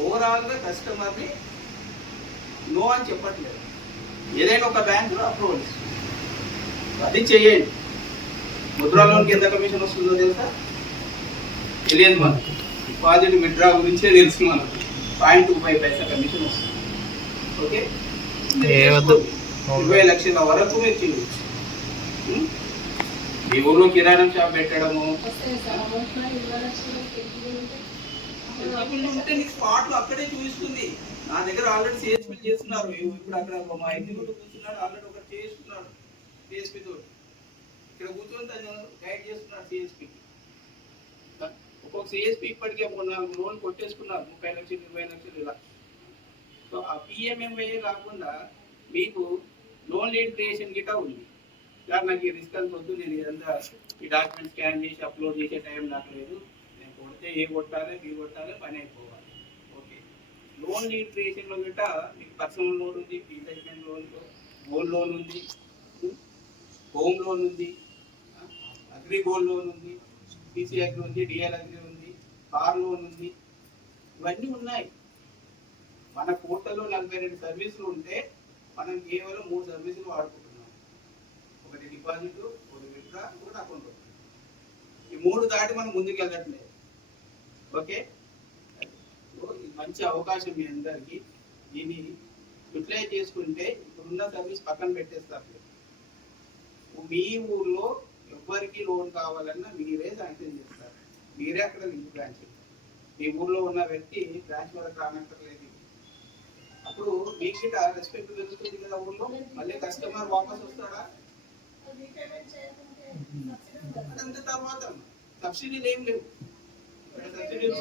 ఓవరాల్గా కస్టమర్ని నో అని చెప్పట్లేదు. ఏదైనా ఒక బ్యాంకులో అప్రూవల్ ఇస్తుంది, అది చేయండి. ముద్రా లోన్కి ఎంత కమిషన్ వస్తుందో తెలుసా? తెలియదు మనకు. డిపాజిట్ విత్డ్రా గురించే తెలుసు మనకు. 0.25 కమిషన్ వస్తుంది. ఓకే, 20 లక్షల వరకు మీరు చేయవచ్చు. మీ ఊళ్ళో కిరాణం షాప్ పెట్టడము ఉంటే నీకు స్పాట్లో అక్కడే చూపిస్తుంది. నా దగ్గర ఆల్రెడీ సిఎస్పీ చేస్తున్నారు. ఇప్పుడు అక్కడ మా ఎగ్జిక్యూటివ్ కూర్చున్నాడు, ఆల్రెడీ ఒకటి చేస్తున్నాడు సిఎస్పీ తోటి. ఇక్కడ కూర్చొని తను గైడ్ చేస్తున్నాడు సిఎస్పీకి. ఒక్కొక్క సిఎస్పీ ఇప్పటికే 3-4 లోన్ కొట్టేసుకున్నారు, 30 లక్షలు 20 లక్షలు ఇలా. సో ఆ పిఎంఎంఐ కాకుండా మీకు లోన్ లీడ్ క్రియేషన్ గిటా ఉంది. సార్ నాకు ఈ రిస్క్ అంత వద్దు, నేను ఇదంతా ఈ డాక్యుమెంట్ స్కాన్ చేసి అప్లోడ్ చేసే టైం నాకు లేదు, నేను కొడితే ఏ కొట్టాలి బి కొట్టాలి, పని అయిపోవాలి. ఓకే, లోన్ లీడ్ క్రియేషన్లో గిట్ట మీకు పర్సనల్ లోన్ ఉంది, ఫీజైమెంట్ లోన్, గోల్డ్ లోన్ ఉంది, హోమ్ లోన్ ఉంది, అగ్రి గోల్డ్ లోన్ ఉంది, పీసీ అగ్రి ఉంది, డిఎల్ అగ్రి ఉంది, కార్ లోన్ ఉంది. ఇవన్నీ ఉన్నాయి. మన పోర్టల్లో 42 సర్వీసులు ఉంటే మనం కేవలం 3 సర్వీసులు వాడుకుంటున్నాం. ఒకటి డిపాజిట్, ఒకటి విత్డ్రా, ఒకటి అకౌంట్. ఈ 3 దాటి మనం ముందుకు వెళ్ళట్లేదు. ఓకే, మంచి అవకాశం మీ అందరికీ. దీన్ని యూటిలైజ్ చేసుకుంటే ఇప్పుడున్న సర్వీస్ పక్కన పెట్టేస్తారు. మీ ఊర్లో ఎవరికి లోన్ కావాలన్నా మీరే శాంక్షన్ చేస్తారు, మీరే అక్కడ లింక్ బ్రాంచ్. మీ ఊర్లో ఉన్న వ్యక్తి బ్రాంచ్ వరకు రానక్కర్లేదు. అప్పుడు మీకు రెస్పెక్ట్ పెరుగుతుంది కదా ఊర్లో. మళ్ళీ కస్టమర్ వాపస్ వస్తాడా? అదంతా తర్వాత సబ్సిడీలు ఏం లేవు. సబ్సిడీలు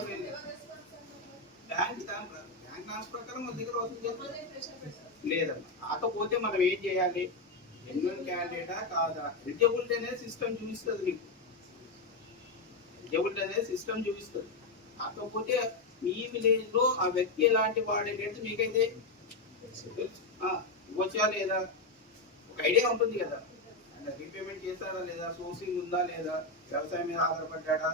బ్యాంక్ ట్రాన్స్ ప్రకారం మన దగ్గర వస్తుంది లేదమ్మా. కాకపోతే మనం ఏం చేయాలి? జెన్యున్ క్యాండిడేటా కాదా, ఎలిజిబిలిటీ అనేది సిస్టమ్ చూపిస్తుంది మీకు. ఎలిజిబిలిటీ అనేది సిస్టమ్ చూపిస్తుంది. కాకపోతే మీ విలేజ్ లో ఆ వ్యక్తి ఎలాంటి వాడేటట్టు మీకైతే ఇవ్వచ్చా లేదా ఒక ఐడియా ఉంటుంది కదా. అంటే రీపేమెంట్ చేస్తారా లేదా, సోర్సింగ్ ఉందా లేదా, వ్యవసాయం మీద ఆధారపడ్డా,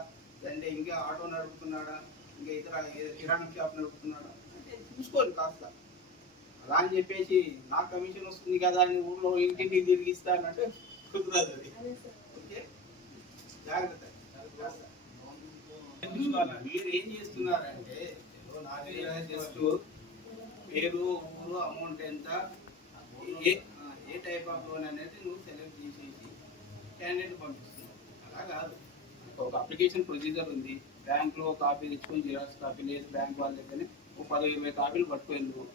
అంటే ఇంకా ఆటో నడుపుతున్నాడా, ఇంకా ఇతర కిరాణం షాప్ నడుపుతున్నాడా అంటే చూసుకోండి కాస్త. అలా అని చెప్పేసి నాకు కమిషన్ వస్తుంది కదా అని ఊళ్ళో ఇంటింటికి తిరిగిస్తానంటే కుదరదు అది. ఓకే, జాగ్రత్త. మీరు ఏం చేస్తున్నారంటే జస్ట్ పేరు, ఊరు, అమౌంట్ ఎంత, ఏ టైప్ ఆఫ్ లోన్ అనేది నువ్వు సెలెక్ట్ చేసేసి క్యాండిడేట్ పంపిస్తున్నావు. అలా కాదు, ఒక అప్లికేషన్ ప్రొసీజర్ ఉంది. బ్యాంక్లో కాపీ తెచ్చుకొని జిరాక్స్ కాపీ లేదు, బ్యాంక్ వాళ్ళ దగ్గరనే ఒక 10-20 కాపీలు పట్టుకోలేదు.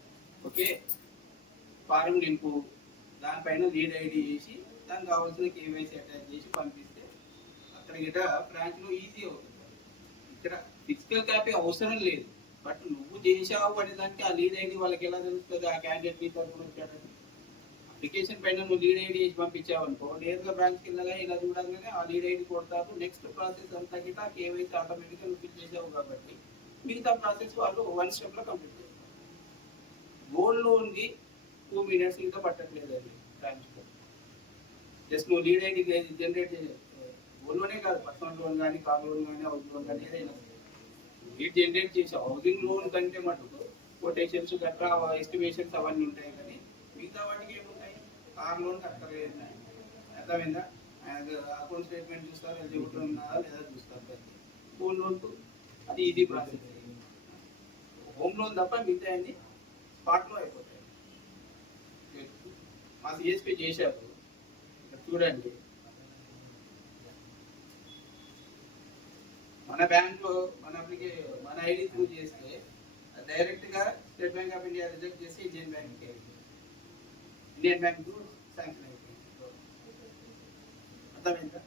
ఓకే, ఫారం నింపు, దానిపైన లీడ్ ఐడి చేసి దానికి కావాల్సిన కేవైసీ అటాచ్ చేసి పంపిస్తే అక్కడ గిట బ్రాంచ్లో ఈజీ అవుతుంది. ఇక్కడ ఫిజికల్ కాపీ అవసరం లేదు. బట్ నువ్వు చేసావు అనే దానికి ఆ లీడ్ ఐడి వాళ్ళకి ఎలా తెలుస్తుంది? ఆ క్యాండిడేట్ మీ తరఫున వచ్చాడని అప్లికేషన్ పైన నువ్వు లీడ్ ఐడి చేసి పంపించావు అనుకో, నేరుగా బ్రాంచ్కి వెళ్ళగా ఇలా చూడగానే ఆ లీడ్ ఐడి కొడతారు. నెక్స్ట్ ప్రాసెస్ అంతా గిట కేవైసీ ఆటోమేటిక్గా నువ్వు ఫిల్ చేసావు కాబట్టి మిగతా ప్రాసెస్ వాళ్ళు 1 స్టెప్లో కంప్లీట్ చేస్తారు. గోల్డ్ లోన్కి 2 minutes ఇంకా పట్టట్లేదు అది బ్రాంచ్లో. జస్ట్ నువ్వు లీడ్ ఐడి జనరేట్ చేసే గోల్డ్ లోనే కాదు, పర్సనల్ లోన్ కానీ, కార్ లోన్ కానీ, హౌస్ లోన్ కానీ, ఏదైనా లీడ్ జనరేట్ చేసే హౌసింగ్ లోన్ కంటే మటుకు కొటేషన్స్ గట్రా ఎస్టిమేషన్స్ అవన్నీ ఉంటాయి. కానీ మిగతా వాటికి ఏముంటాయి? కార్ లోన్ అక్కర్లేదు. అర్థమైందా? అకౌంట్ స్టేట్మెంట్ చూస్తారు, ఎలిజిబిలిటీ ఉన్నదా లేదా చూస్తారు. హోమ్ లోన్కు అది ఈజీ ప్రాసెస్. హోమ్ లోన్ తప్ప మిగతా అన్ని స్పాట్లో అయిపోతాయి. మా సిఎస్పీ చేశారు చూడండి. మన బ్యాంక్లో మన ఐడి త్రూ చేస్తే డైరెక్ట్గా state bank of India reject చేసి ఇండియన్ బ్యాంక్ త్రూ శాంక్షన్ అయిపోయింది. అర్థమైందా?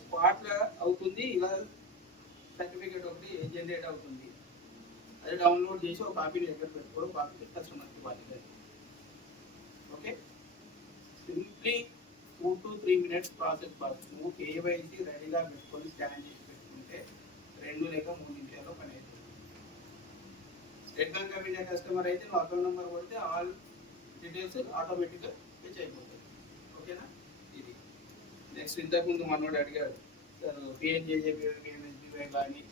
స్పాట్లో అవుతుంది. ఇలా సర్టిఫికేట్ ఒకటి జనరేట్ అవుతుంది. అది డౌన్లోడ్ చేసి ఒక కాపీని దగ్గర పెట్టుకోవడం, కాపీ కస్టమర్కి ఇవ్వాలి. Okay, simply 2 to 3 minutes process. నువ్వు కేవైసీ రెడీగా పెట్టుకొని స్కాన్ చేసి పెట్టుకుంటే 2 లేక 3 నిమిషాల్లో పని అవుతుంది. State bank of India customer అయితే నువ్వు అకౌంట్ నెంబర్ కొడితే ఆల్ డీటెయిల్స్ ఆటోమేటిక్గా ఫెచ్ అయిపోతుంది. ఓకేనా? ఇది నెక్స్ట్ ఇంతకుముందు మనోడు అడిగాడు సార్, పిఎన్జేజేపీ కానీ,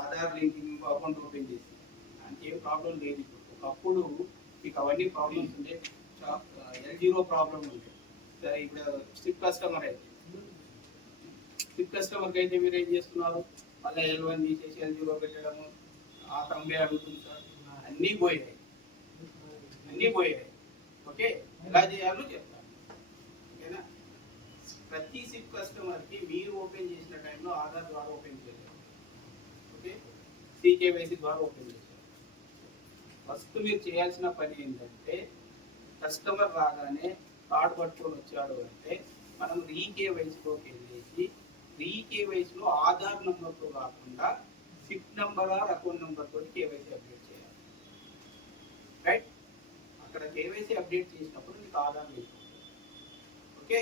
Aadhaar Aadhaar linking account open చేసి దానికి ఏం ప్రాబ్లం లేదు. ఇప్పుడు ఒకప్పుడు మీకు అవన్నీ ప్రాబ్లమ్స్ ఉండే, L0 ప్రాబ్లం ఉండే. సరే ఇప్పుడు స్ట్రిప్ కస్టమర్ అయితే మీరు ఏం చేస్తున్నారు, మళ్ళీ L1 తీసేసి L0 పెట్టడము, ఆ తొంభై అడుగుతుంది సార్, అన్నీ పోయాయి. ఓకే, ఎలా చేయాలో చెప్తాను. ఓకేనా, ప్రతి సిప్ కస్టమర్కి మీరు ఓపెన్ చేసిన టైంలో ఆధార్ ద్వారా ఓపెన్ చేయాలి. ఓకే, CKYC ద్వారా ఓపెన్ చేయాలి. ఫస్ట్ మీరు చేయాల్సిన పని ఏంటంటే, కస్టమర్ రాగానే కార్డు పట్టుకొని వచ్చాడు అంటే మనం రీకేవైసీలోకి వెళ్ళేసి, రీకేవైసీలో ఆధార్ నెంబర్తో కాకుండా SIP number are account number తోటి కేవైసీ అప్డేట్ చేయాలి. రైట్, అక్కడ కేవైసీ అప్డేట్ చేసినప్పుడు నీకు ఆధార్ లేదు. ఓకే,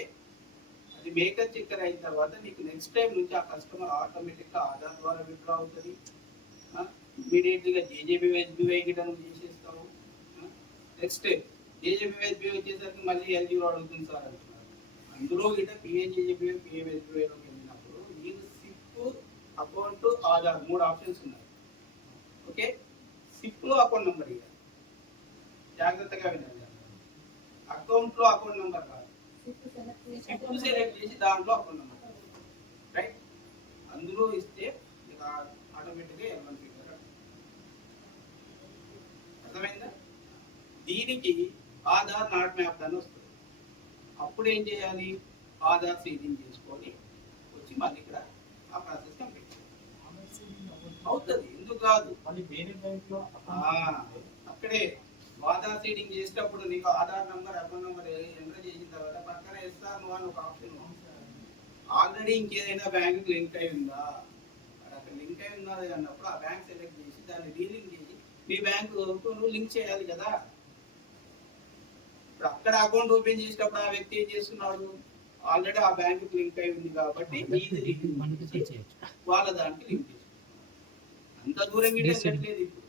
అది మేకర్ చెక్కర్ అయిన తర్వాత నీకు నెక్స్ట్ టైం నుంచి ఆ కస్టమర్ ఆటోమేటిక్గా ఆధార్ ద్వారా విత్డ్రా అవుతుంది. ఇమీడియట్గా JJBY గిట్ట నువ్వు చేసేస్తావు. నెక్స్ట్ JJBY వచ్చేసరికి మళ్ళీ L0 అడుగుతుంది సార్ అంటున్నారు. అందులో గిట్ట PNJJBY PMSBYలోకి వెళ్ళినప్పుడు నీకు సిప్, అకౌంట్, ఆధార్ 3 ఆప్షన్స్ ఉన్నాయి. ఓకే, సిప్లో అకౌంట్ నెంబర్ ఇవ్వాలి, జాగ్రత్తగా వినండి. అకౌంట్లో అకౌంట్ నెంబర్ కాదు, సిప్ సెలెక్ట్ చేసి దాంట్లో అకౌంట్ నెంబర్. రైట్, అందులో ఇస్తే ఆటోమేటిక్గా L1 ఫిగర్. అర్థమైందా? దీనికి ఆధార్ నాట్ మ్యాప్ అని వస్తుంది. అప్పుడు ఏం చేయాలి, ఆధార్ సీడింగ్ చేసుకొని వచ్చి మళ్ళీ ఇక్కడ ఆ ప్రాసెస్ కంప్లీట్ అవుతుంది. ఎందుకు కాదు, అక్కడే ఆధార్ సీడింగ్ చేసేటప్పుడు నీకు Aadhaar number, account number enter చేసిన తర్వాత పక్కన SR అని ఒక ఆప్షన్ ఆల్రెడీ ఇంకేదైనా బ్యాంక్ లింక్ అయి ఉందా, అక్కడ లింక్ అయి ఉన్నది అన్నప్పుడు ఆ బ్యాంక్ సెలెక్ట్ చేసి దాన్ని రీలింక్ చేసి మీ బ్యాంకు నువ్వు లింక్ చేయాలి కదా. ఇప్పుడు అక్కడ అకౌంట్ ఓపెన్ చేసేటప్పుడు ఆ వ్యక్తి ఏం చేస్తున్నాడు, ఆల్రెడీ ఆ బ్యాంకు లింక్ అయి ఉంది కాబట్టి వాళ్ళ దానికి లింక్ చేసి అంత దూరం వెళ్ళట్లేదు. ఇప్పుడు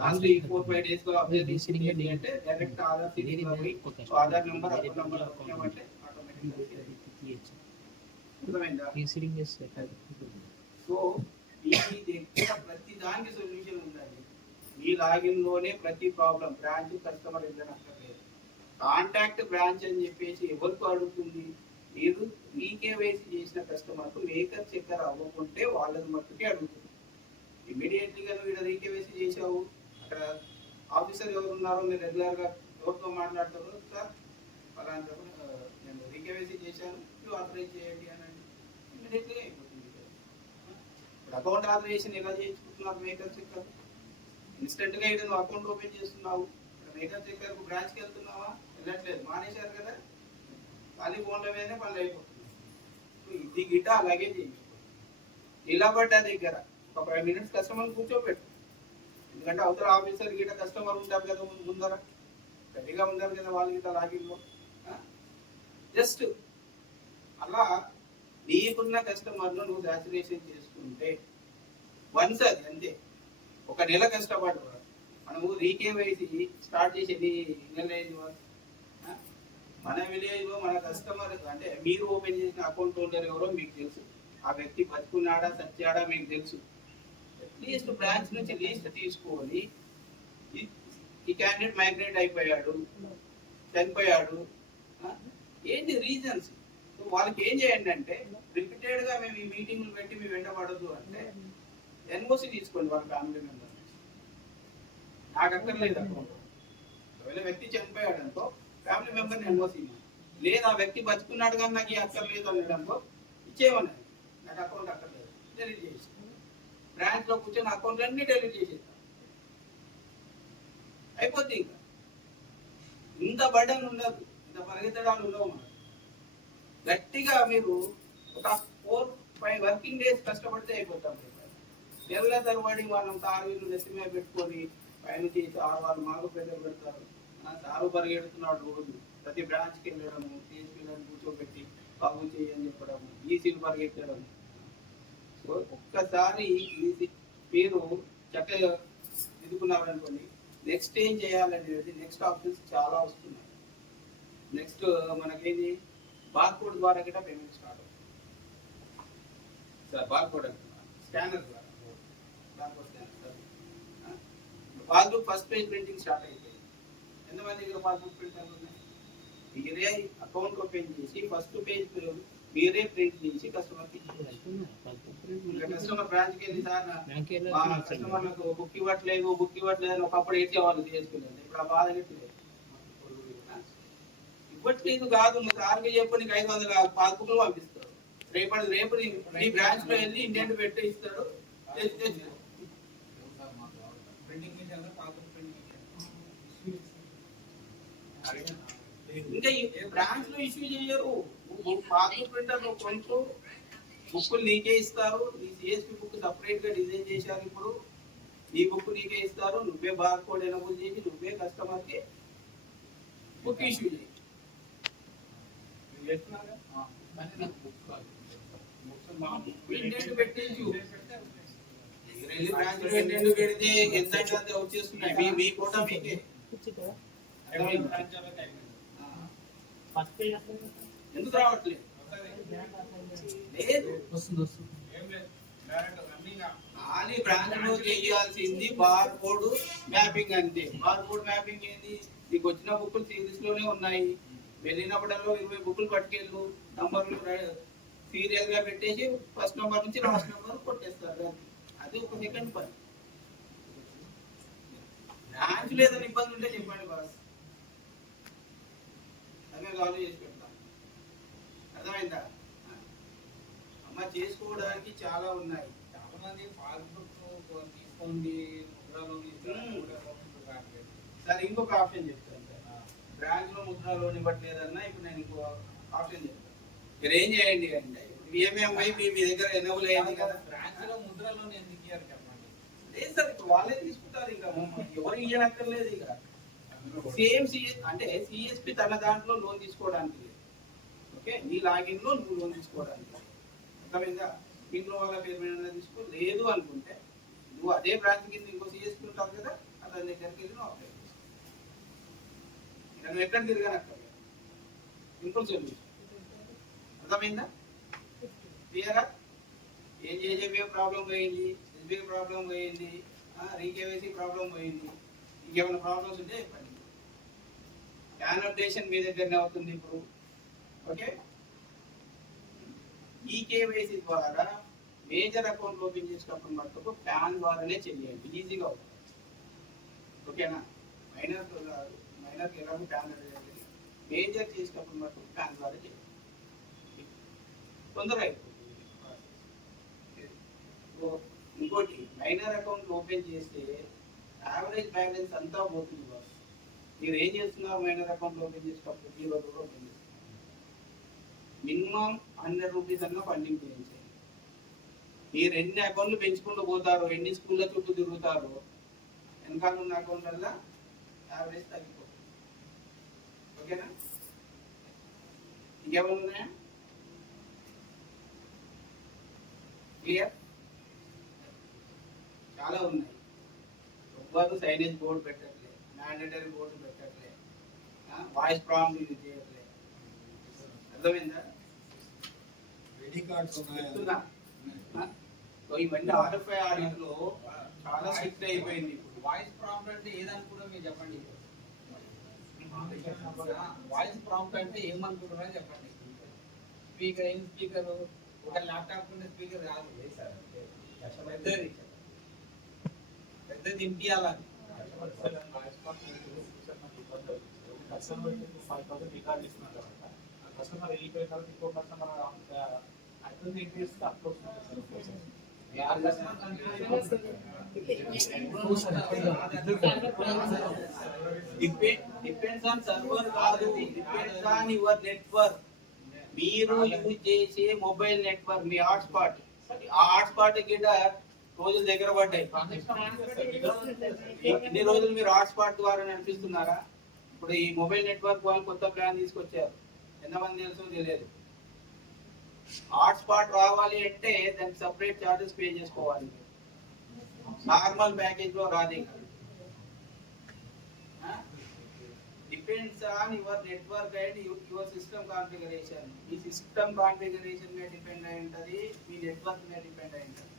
లాస్ట్ 4-5 days లో అప్డేట్ అంటే direct Aadhaar Aadhaar number, account number అంటే ఆటోమేటిక్గా. సో మీ దగ్గర ప్రతి దానికి సొల్యూషన్ ఉండాలి. మీ లాగిన్ లోనే ప్రతి ప్రాబ్లం, బ్రాంచ్ కస్టమర్ వెళ్ళనక్కర్లేదు. కాంటాక్ట్ బ్రాంచ్ అని చెప్పేసి ఎవరికి అడుగుతుంది, మీరు రీకేవైసీ చేసిన కస్టమర్కు మేకర్ చెక్కర్ అవ్వకుంటే వాళ్ళని మట్టుకే అడుగుతుంది. ఇమీడియట్లీగా నువ్వు ఇక్కడ రీకేవైసీ చేసావు, అక్కడ ఆఫీసర్ ఎవరు ఉన్నారో మీరు రెగ్యులర్గా ఎవరితో మాట్లాడతారు, సార్ అలాంటి నేను రీకేవైసీ చేశాను, మీరు ఆథరైజ్ చేయండి అని ఇమీడియట్లీగా అయిపోతుంది. ఇప్పుడు అకౌంట్ ఆథరైజేషన్ ఎలా చేయించుకుంటున్నారు మేకర్ చెక్కర్, ఇన్స్టెంట్గా ఇక్కడ నువ్వు అకౌంట్ ఓపెన్ చేస్తున్నావు. మేకర్ చెక్కర్కు బ్రాంచ్కి వెళ్తున్నావా, వెళ్ళట్లేదు, మానేశారు కదా, ఖాళీ ఫోన్ల మీదనే పనులు అయిపోతుంది. ఇది గిట్ట అలాగే చేయించుకో. ఇలా పడ్డా దగ్గర ఒక 5 minutes కస్టమర్ కూర్చోబెట్టు. ఎందుకంటే అవతల ఆఫీసర్ గిట్ట కస్టమర్ ఉంటారు కదా, ముందర గట్టిగా ఉంటారు కదా వాళ్ళు గిట్ట లాగిన్లో. జస్ట్ అలా నీకున్న కస్టమర్ను నువ్వు సాచురేషన్ చేసుకుంటే వన్స్ అది అంతే. ఒక నెల కష్టపడు. మనము రీకేవైసీ స్టార్ట్ చేసేది నెల మన విలేజ్లో మన కస్టమర్ అంటే మీరు ఓపెన్ చేసిన అకౌంట్ హోల్డర్ ఎవరో మీకు తెలుసు, ఆ వ్యక్తి బతుకున్నాడా సచ్చాడా మీకు తెలుసు. అట్లీస్ట్ బ్రాంచ్ నుంచి లీస్ట్ తీసుకొని ఈ క్యాండిడేట్ మైగ్రేట్ అయిపోయాడు, చనిపోయాడు, ఏంటి రీజన్స్, వాళ్ళకి ఏం చేయండి అంటే రిపీటెడ్గా మేము ఈ మీటింగ్లు పెట్టి మేము వెంటబడదు అంటే NOC తీసుకోండి వాళ్ళ ఫ్యామిలీ మెంబర్. నాకు అక్కర్లేదు అకౌంట్. ఒకవేళ వ్యక్తి చనిపోయాడు అనుకో ఫ్యామిలీ మెంబర్ని NOC లేదు, ఆ వ్యక్తి బతుకున్నాడు కానీ నాకు ఈ అక్కర్లేదు అనడంతో ఇచ్చేయమని, నాకు అకౌంట్ అక్కర్లేదు, డెలీట్ చేసి బ్రాంచ్లో కూర్చొని అకౌంట్లు అన్నీ డెలీట్ చేసేస్తాను, అయిపోద్ది. ఇంకా ఇంత బర్డన్ ఉండదు, ఇంత పరిగెత్తడాలు ఉండవు. మనకు గట్టిగా మీరు ఒక 4-5 వర్కింగ్ డేస్ కష్టపడితే అయిపోతాం. నెలల తరబడి వాళ్ళం తారీలు నెత్తిమే పెట్టుకొని పైన చేసి వాళ్ళు మాకు పెద్దలు పెడతారు. సారు పరిగెడుతున్నాడు రోజు, ప్రతి బ్రాంచ్కి వెళ్ళడము, పిల్లలు కూర్చోబెట్టి బాగు చేయని చెప్పడము, ఈసీలు పరిగెత్తడము. సో ఒక్కసారి మీరు చక్కగా ఎదుగుకున్నారు అనుకోండి, నెక్స్ట్ ఏం చేయాలనేది నెక్స్ట్ ఆప్షన్స్ చాలా వస్తున్నాయి. నెక్స్ట్ మనకేంటి, బార్కోడ్ ద్వారా కూడా పేమెంట్ స్టార్ట్ అవుతుంది. సార్ బార్కోడ్ అంటున్నారు, స్కానర్ ద్వారా passbook first page printing start అయిపోయింది. ఎంతమంది దగ్గర పాస్బుక్ ప్రింటర్లు ఉన్నాయి? మీరే అకౌంట్ ఓపెన్ చేసి ఫస్ట్ పేజ్ మీరే ప్రింట్ చేసి కస్టమర్కి కస్టమర్ బ్రాంచ్కి వెళ్ళి సార్ మా కస్టమర్లకు బుక్ ఇవ్వట్లేదు అని ఒకప్పుడు ఏడ్చేవాళ్ళు చేసుకునేది. ఇప్పుడు ఆ బాధ లేదు. ఇవ్వట్లేదు కాదు, నువ్వు సార్కి చెప్పు, నీకు 500 పాస్బుక్లు పంపిస్తారు. రేపు నీ బ్రాంచ్ లో వెళ్ళి ఇండియన్ పెట్టి ఇస్తాడు. ఇంకా బ్రాంచ్ లో ఇష్యూ చేయరు. పాస్బుక్ ప్రింటర్ నువ్వు కొనుక్కో, బుక్కులు నీకే ఇస్తారు. నీ సిఎస్పి బుక్ సపరేట్ గా డిజైన్ చేశారు. ఇప్పుడు నీ బుక్ నీకే ఇస్తారు. నువ్వే బార్ కోడ్ ఎనబుల్ చేసి నువ్వే కస్టమర్ కి బుక్ ఇష్యూ చేయి. పెట్టేసి బ్రాంచ్ లో పెడితే ఎంత వచ్చేస్తున్నాయి. మీ కోటా మీకే ఎందుకు రావట్లేదు? లేదు, కానీ బ్రాంచ్ లో చేయాల్సింది బార్ కోడ్ మ్యాపింగ్ అంతే. బార్ కోడ్ మ్యాపింగ్ ఏంది? నీకు వచ్చిన బుక్కులు సిరీస్ లోనే ఉన్నాయి. వెళ్ళినప్పుడల్లా 20 బుక్కులు పట్టుకెళ్ళు, నంబర్లు సీరియల్ గా పెట్టేసి ఫస్ట్ నెంబర్ నుంచి లాస్ట్ నెంబర్ కొట్టేస్తారు. అది ఒక సెకండ్ పని. బ్రాంచ్ లేదని ఇబ్బంది ఉంటే చెప్పండి బాస్, అదే సాల్వ్ చేసి పెడతాం. అర్థమైందా? అమ్మ చేసుకోవడానికి చాలా ఉన్నాయి. చాలా మంది పాస్బుక్ తీసుకోండి సార్. ఇంకొక ఆప్షన్ చెప్తాను సార్. బ్రాంచ్ లో ముద్ర లోన్ ఇవ్వట్లేదన్నా ఇప్పుడు నేను ఇంకో ఆప్షన్ చెప్తాను. మీరు ఏం చేయండి అంటే బిఎంఎంఐ మీ దగ్గర ఎనబుల్ అయ్యింది కదా. బ్రాంచ్ లో ముద్ర లోన్ ఎందుకు ఇయ్యారు చెప్పండి? లేదు సార్, ఇప్పుడు వాళ్ళే తీసుకుంటారు. ఇంకా ఎవరు ఇయ్యనక్కర్లేదు. ఇక సేమ్ అంటే సిఎస్పి తన దాంట్లో లోన్ తీసుకోవడానికి లేదు. ఓకే, నీ లాగిన్ లో నువ్వు లోన్ తీసుకోవడానికి అర్థమైందా? ఇంట్లో వాళ్ళ పేరు మీద తీసుకో. లేదు అనుకుంటే నువ్వు అదే బ్రాంచ్ కింద ఇంకో సిఎస్పి ఉంటావు కదా, అతని దగ్గరికి వెళ్ళి నువ్వు అప్లై చేసుకో. ఇక నువ్వు ఎక్కడ తిరగనక్కర్లేదు. Simple solution. అర్థమైందా? క్లియరా? ఏం చేసే ప్రాబ్లం పోయింది, ఎస్బీఐ ప్రాబ్లం పోయింది, రీకేవైసీ ప్రాబ్లం పోయింది. ఇంకేమైనా ప్రాబ్లమ్స్ ఉంటే చెప్పండి. ప్యాన్ అప్డేషన్ మీ దగ్గరనే అవుతుంది ఇప్పుడు. ఓకే, ఈ కేవైసీ ద్వారా మేజర్ అకౌంట్ ఓపెన్ చేసినప్పుడు మటుకు ప్యాన్ ద్వారానే చెయ్యండి, ఈజీగా అవుతుంది. ఓకేనా? మైనర్ ఎలాగో ప్యాన్ మేజర్ చేసినప్పుడు మటుకు ప్యాన్ ద్వారా చేయండి, తొందరగా అయిపోతుంది. ఇంకోటి, మైనర్ అకౌంట్ ఓపెన్ చేస్తే యావరేజ్ బ్యాలెన్స్ అంతా పోతుంది బాస్. మీరు ఏం చేస్తున్నారు? మైనర్ అకౌంట్ ఓపెన్ చేసినప్పుడు 0 రూపాయలు ఓపెన్ చేస్తారు. మినిమం 100 రూపీస్ అన్న ఫండింగ్ చేయించండి. మీరు ఎన్ని అకౌంట్లు పెంచుకుంటూ పోతారో, ఎన్ని స్కూళ్ళ చుట్టూ తిరుగుతారో, వెనకాల ఉన్న అకౌంట్ వల్ల యావరేజ్ తగ్గిపోతుంది. ఓకేనా? ఇంకేమైనా ఉన్నాయా? క్లియర్? చాలా ఉన్నాయి. ఎవ్వరు సైనేజ్ బోర్డు పెట్టట్లేదు, మ్యాండేటరీ బోర్డు పెట్టట్లేదు, వాయిస్ ప్రాంప్ట్ యూజ్ చేయట్లేదు. అర్థమైందా? ఇవన్నీ ఆర్ఎఫ్ఐ ఆడిట్ లో చాలా స్ట్రిక్ట్ అయిపోయింది. ఇప్పుడు వాయిస్ ప్రాంప్ట్ అంటే ఏదనుకుంటా మీరు చెప్పండి. వాయిస్ ప్రాంప్ట్ అంటే ఏమనుకుంటున్నారో చెప్పండి. స్పీకర్ ఏం స్పీకర్? ఒక ల్యాప్టాప్ ఉండే స్పీకర్ కాదు, పెద్దది దింపియాలని. కస్టమర్ వెళ్ళిపోయిన తర్వాత ఇంకో కస్టమర్ డిపెండ్స్ ఆన్ సర్వర్ కాదు, డిపెండ్స్ ఆన్ యువర్ నెట్వర్క్. మీరు యూజ్ చేసే మొబైల్ నెట్వర్క్, మీ హాట్స్పాట్. ఆ హాట్స్పాట్ కింద రోజులు దగ్గర పడ్డాయి. ఇన్ని రోజులు మీరు హాట్స్పాట్ ద్వారా నడిపిస్తున్నారా? ఇప్పుడు ఈ మొబైల్ నెట్వర్క్ వాళ్ళు కొత్త ప్లాన్ తీసుకొచ్చారు. ఎంతమంది తెలుసో తెలియదు. హాట్స్పాట్ రావాలి అంటే దానికి సపరేట్ చార్జెస్ పే చేసుకోవాలి. నార్మల్ ప్యాకేజ్ లో రాదు. Depends on your network and your system configuration. Me system configuration మీద డిపెండ్ అయి ఉంటుంది, మీ నెట్వర్క్ మీద డిపెండ్ అయి ఉంటుంది.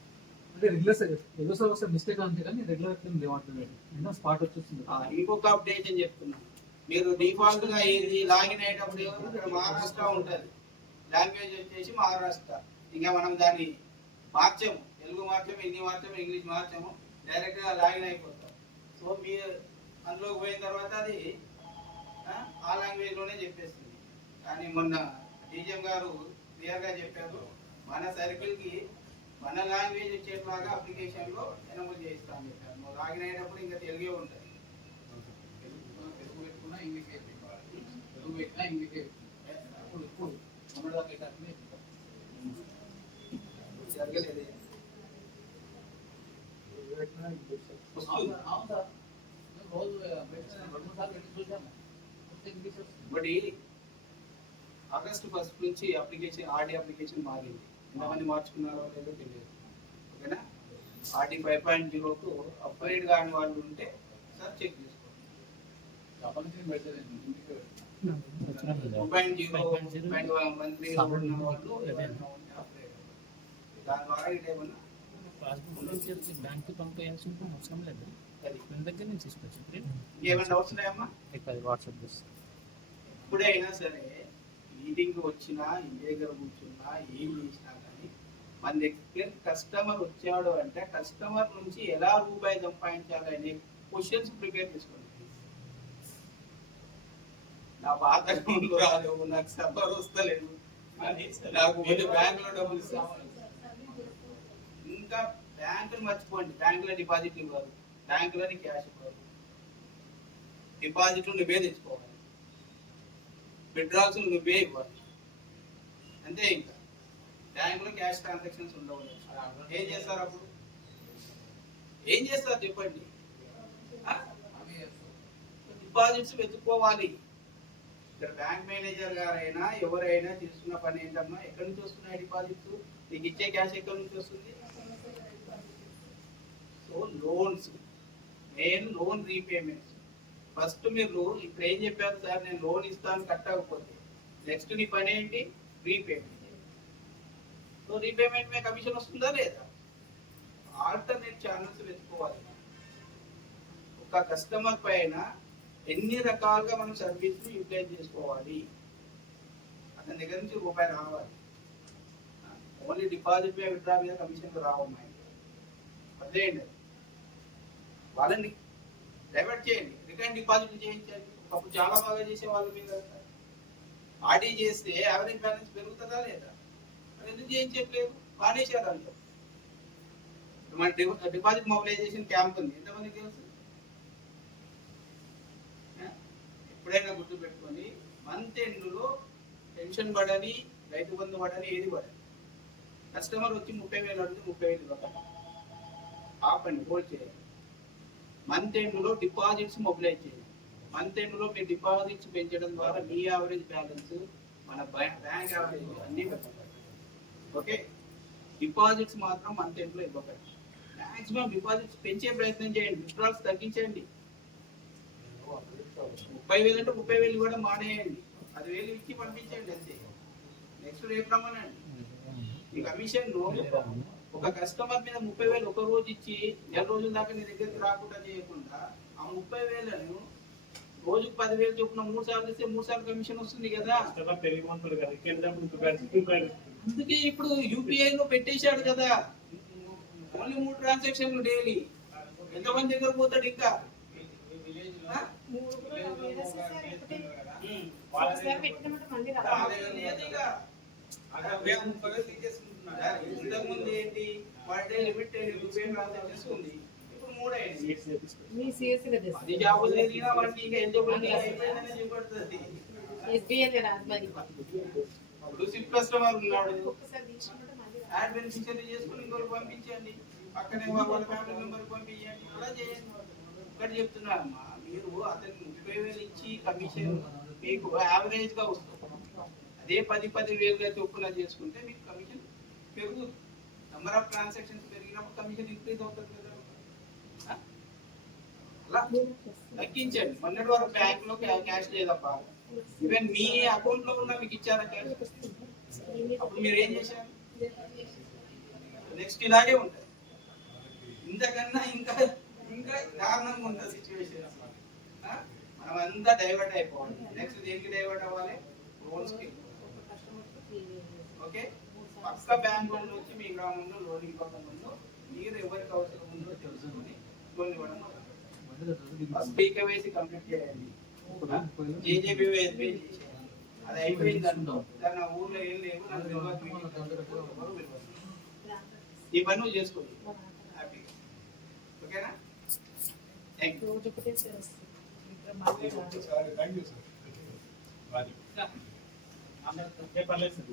అంటే రెగ్యులర్ ఏదో సార్ వస్తే మిస్టేక్ అంతే కానీ రెగ్యులర్ లేవంటుంది అయినా స్పాట్ వచ్చేస్తుంది. ఇంకొక అప్డేషన్ చెప్తున్నాను. మీరు డిఫాల్ట్ గా ఏది లాగిన్ అయ్యేటప్పుడు ఏమో ఇక్కడ మహారాష్ట్ర ఉంటుంది, లాంగ్వేజ్ వచ్చేసి మహారాష్ట్ర. ఇంకా మనం దాన్ని మార్చాము, తెలుగు మార్చాము, హిందీ మార్చాము, ఇంగ్లీష్ మార్చాము, డైరెక్ట్ గా లాగిన్ అయిపోతాం. సో మీరు అందులోకి పోయిన తర్వాత అది ఆ లాంగ్వేజ్ లోనే చెప్పేస్తుంది. కానీ మొన్న డీజీఎం గారు క్లియర్ గా చెప్పారు, మన సర్కిల్ కి మన లాంగ్వేజ్ వచ్చేట్లాగా అప్లికేషన్ లో ఎనబుల్ చేయిస్తామని చెప్పారు. నువ్వు లాగిన్ అయ్యేటప్పుడు ఇంకా తెలుగే ఉంటుంది. తెలుగు పెట్టుకున్నా ఇంగ్లీష్ తెలుగు పెట్టినా ఇంగ్లీష్ ఇప్పుడు తమిళ పెట్టాలని జరగలేదు. అవును సార్, రోజు 2-3 సార్లు పెట్టి చూసాము, ఇంగ్లీష్ వస్తుంది. బట్ ఆగస్టు 1 నుంచి అప్లికేషన్ ఆర్డీ అప్లికేషన్ మారింది. ఎంతమంది మార్చుకున్నారో లేదో తెలియదు. ఓకేనా? ఆర్డీ 5.0కు అప్గ్రేడ్ కాని వాళ్ళు ఉంటే సార్ చెక్ చేసుకోండి. 2.0 మంత్లీ ఉన్న వాళ్ళు అప్గ్రేడ్. దాని ద్వారా ఇదేమన్నా బ్యాంక్ పంపించాల్సిన అవసరం లేదు, మన దగ్గర నుంచి తీసుకోవచ్చు. ఇంకేమైనా డౌట్స్ ఉన్నాయమ్మా? వాట్సాప్ చేస్తాను. ఎప్పుడైనా సరే మీటింగ్ వచ్చినా, ఇంటి దగ్గర కూర్చున్నా, ఏం చేసినా కానీ మన దగ్గర కస్టమర్ వచ్చాడు అంటే కస్టమర్ నుంచి ఎలా రూపాయి సంపాదించాలి అనే క్వశ్చన్స్ ప్రిపేర్ చేసుకోండి. నా పాత అకౌంట్లో రాలేవు, నాకు సఫర్ వస్తలేదు, నాకు వేరే బ్యాంకులో డబ్బులు ఇస్తామని. ఇంకా బ్యాంకులు మర్చిపోండి, బ్యాంకులో డిపాజిట్లు ఇవ్వరు, బ్యాంకులోని క్యాష్ ఇవ్వరు. డిపాజిట్లు నువ్వే తెచ్చుకోవాలి, విత్డ్రాల్స్ నువ్వే ఇవ్వాలి, అంతే. ఇంకా బ్యాంకులో క్యాష్ ట్రాన్సాక్షన్స్ ఉండవు. ఏం చేస్తారు అప్పుడు? ఏం చేస్తారు చెప్పండి? డిపాజిట్స్ వెతుక్కోవాలి. ఇక్కడ బ్యాంక్ మేనేజర్ గారైనా ఎవరైనా చేస్తున్న పని ఏంటమ్మా, ఎక్కడి నుంచి వస్తున్నాయి డిపాజిట్స్? నీకు ఇచ్చే క్యాష్ ఎక్కడి నుంచి వస్తుంది? So loans, main loan repayments. First మీరు ఇప్పుడు ఏం చెప్పారు సార్, నేను లోన్ ఇస్తాను కట్టకపోతే నెక్స్ట్ నీ పని ఏంటి? రీపేమెంట్. సో రీపేమెంట్ మీద కమిషన్ వస్తుందా లేదా? ఆల్టర్నేట్ ఛానల్స్ వెతుక్కోవాలి. ఒక కస్టమర్ పైన ఎన్ని రకాలుగా మనం సర్వీస్ యూటిలైజ్ చేసుకోవాలి, అతని దగ్గర నుంచి రూపాయి రావాలి. ఓన్లీ డిపాజిట్ మీద విత్డ్రా మీద కమిషన్ రావమ్మాయి, వదిలేయండి. వాళ్ళని డైవర్ట్ చేయండి, రిటర్న్ డిపాజిట్ చేయించండి. అప్పుడు చాలా బాగా చేసే వాళ్ళ మీద ఆర్డీ చేస్తే యావరేజ్ బ్యాలెన్స్ పెరుగుతుందా లేదా? ఎందుకు చేయించట్లేదు? మానేశారు అంటారు. మన డిపాజిట్ మొబిలైజేషన్ క్యాంప్ ఉంది, ఎంతమంది తెలుసు? ఎప్పుడైనా గుర్తు పెట్టుకొని మంత్ ఎండ్లో పెన్షన్ పడని, రైతు బంధు పడని, ఏది పడని. కస్టమర్ వచ్చి 30,000 అడిగితే 30,000 ఇవ్వాలి. ఆపండి, హోల్డ్ చేయండి. మంత్ ఎండ్లో డిపాజిట్స్ మొబిలైజ్ చేయండి. మంత్ ఎండ్లో మీ డిపాజిట్స్ పెంచడం ద్వారా మీ యావరేజ్ బ్యాలెన్స్, మన బ్యాంక్ యావరేజ్ అన్ని పెరుగుతాయి. ఓకే, డిపాజిట్స్ మాత్రం మంత్ ఎండ్లో ఇవ్వకండి. మాక్సిమం డిపాజిట్స్ పెంచే ప్రయత్నం చేయండి, విత్డ్రాల్స్ తగ్గించండి. 30,000 అంటే 30,000 కూడా మానేయండి, 10,000 ఇచ్చి పంపించండి అంతే. నెక్స్ట్ రేపు రమ్మనండి. ఈ కమిషన్ ఒక కస్టమర్ మీద 30,000 ఒక రోజు ఇచ్చి 2 రోజుల దాకా నీ దగ్గరికి రాకుండా చేయకుండా ఆ 30,000 రోజుకు 10,000 చొప్పున 3 సార్లు ఇస్తే 3 సార్లు కమిషన్ వస్తుంది కదా. అందుకే ఇప్పుడు యూపీఐ లో పెట్టేశాడు కదా, ఓన్లీ 3 ట్రాన్సాక్షన్లు డైలీ. ఎంతమంది దగ్గర పోతాడు ఇంకా? ఇంతకుముందు ఏంటి, పర్ డే లిమిట్ ట్రాన్సాక్షన్స్ ఉంది, ఇప్పుడు 3 అయింది. అది జాబ్ జరిగినా వాటికి ఇంకా ఎలిజిబిలిటీ అయిపోయిందని చూపడుతుంది. ఇప్పుడు సిప్ కస్టమర్ ఉన్నాడు, యాడ్ బెనిఫిషియరీ చేసుకుని ఇంకొకరికి పంపించండి, పక్కనే వాళ్ళ ఫ్యామిలీ మెంబర్కి పంపించండి, అలా చేయండి. ఇక్కడ చెప్తున్నారమ్మా, మీరు అతనికి 30,000 ఇచ్చి కమిషన్ మీకు యావరేజ్ గా వస్తుంది. అదే 10,000 చొప్పున చేసుకుంటే మీకు కమిషన్ పెరుగుతుంది. నెంబర్ ఆఫ్ ట్రాన్సాక్షన్స్ పెరిగినప్పుడు కమిషన్ ఇంక్రీజ్ అవుతుంది కదా. అలా తగ్గించండి. మొన్నటి వరకు బ్యాంక్ లో క్యాష్ లేదబ్బా, ఈవెన్ మీ అకౌంట్ లో ఉన్న మీకు ఇచ్చారా క్యాష్? అప్పుడు మీరు ఏం చేశారు? నెక్స్ట్ ఇలాగే ఉంటుంది. దారుణంగా ఉంటుంది సిచ్యువేషన్. మనం అంతా డైవర్ట్ అయిపోవాలి. నెక్స్ట్ దేనికి డైవర్ట్ అవ్వాలి? లోన్స్కి. ఓకే, పక్క బ్యాంక్ వాళ్ళు వచ్చి మీ గ్రామంలో లోన్ ఇవ్వకముందు మీరు ఎవరికి అవసరం ఉందో తెలుసుకొని లోన్ ఇవ్వడం ఫస్ట్ పీకేవైసీ కంప్లీట్ చేయండి. జేజేబీ ఎస్బీఐ చేసేయండి. అది అయిపోయింది అనుకో, దాని ఊర్లో ఏం లేవు, నాకు తెలియదు, ఈ పని నువ్వు చేసుకోండి హ్యాపీగా. ఓకేనా? Thank you. Thank you sir. అందరూ పర్లేదు సార్.